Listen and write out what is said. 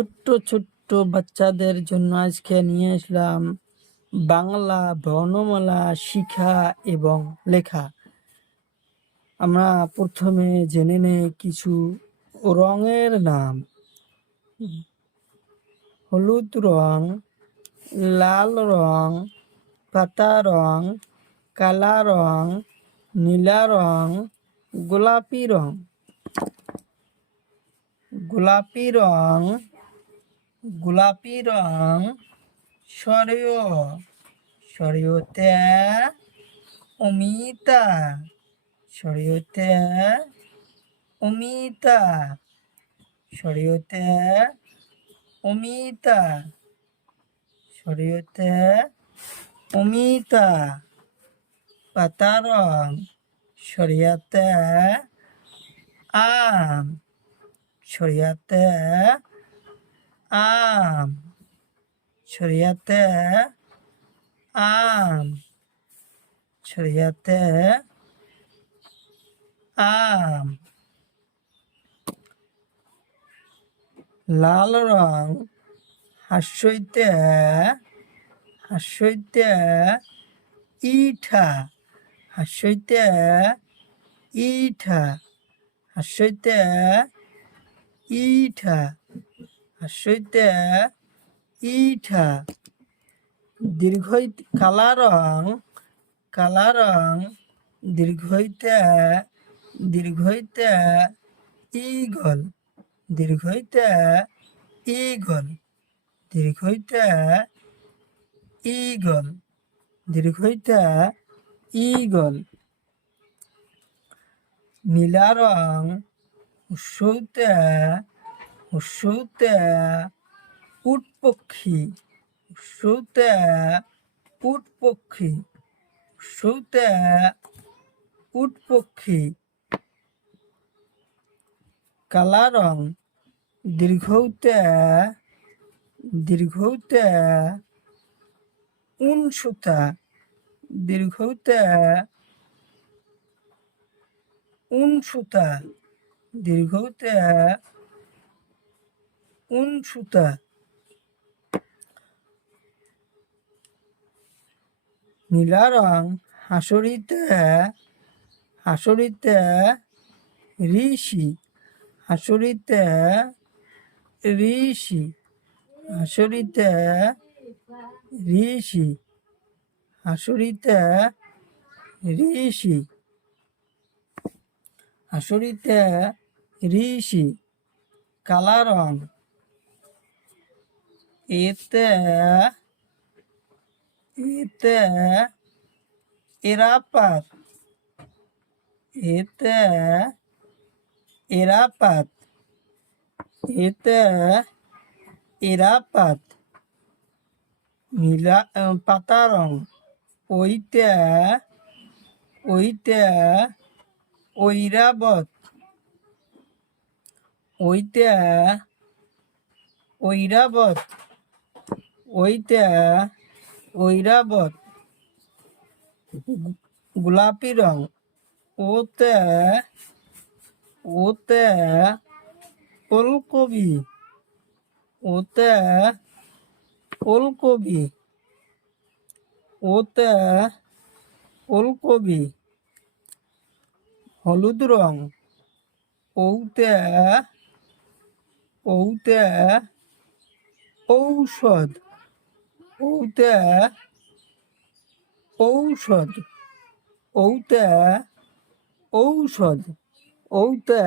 ছোট্ট ছোট্ট বাচ্চাদের জন্য আজকে নিয়ে আসলাম বাংলা বর্ণমালা শিখা এবং লেখা। আমরা প্রথমে জেনে নেই কিছু রঙের নাম। হলুদ রং, লাল রং, পাতা রং, কালা রং, নীলা রং, গোলাপি রং। গোলাপি রং সরিয়তে অমিতা, সরিয়তে অমিতা, সরিয়তে অমিতা, সরিয়তে অমিতা। পাতা রং সরিয়াতে আম, সরিয়াতে আম, সরিয়াতে আম, সরিয়াতে আম। লাল রং হাস্যইতে ইঠা, হাস্যইতে ইঠা, হাস্যইতে ইঠা, হাস্যইতে ইঠা। কালা রং দীর্ঘইতে ইগল, দীর্ঘইতে ইগল, দীর্ঘইতে ইগল, দীর্ঘইতে ইগল। নীলা রং হুস্যতে উট পক্ষী, হুস্যতে উট পক্ষী, হুস্যতে উট পক্ষী। কালা রং দীর্ঘতে উনসুতা, দীর্ঘতে উনসুতা, দীর্ঘতে উনসুতা। নীলা রং হাসরিতে ঋষি, হাসরিতে ঋষি, হাসরিতে ঋষি, হাসরিতে ঋষি, হাসরিতে ঋষি। কালা রং এতে এরাপাত, এতে এরাপাত, এতে এরাপাত। নীলা পাতা রং ওইতে ঐরাবত, ওইতে ঐরাবত, ওইতে ঐরাবত। গোলাপি রং ওতে ওলকবি, ওতে ওলকবি, ওতে ওলকবি। হলুদ রং ওতে ঔষধ, ওতে ঔষধ, ওতে ঔষধ, ওতে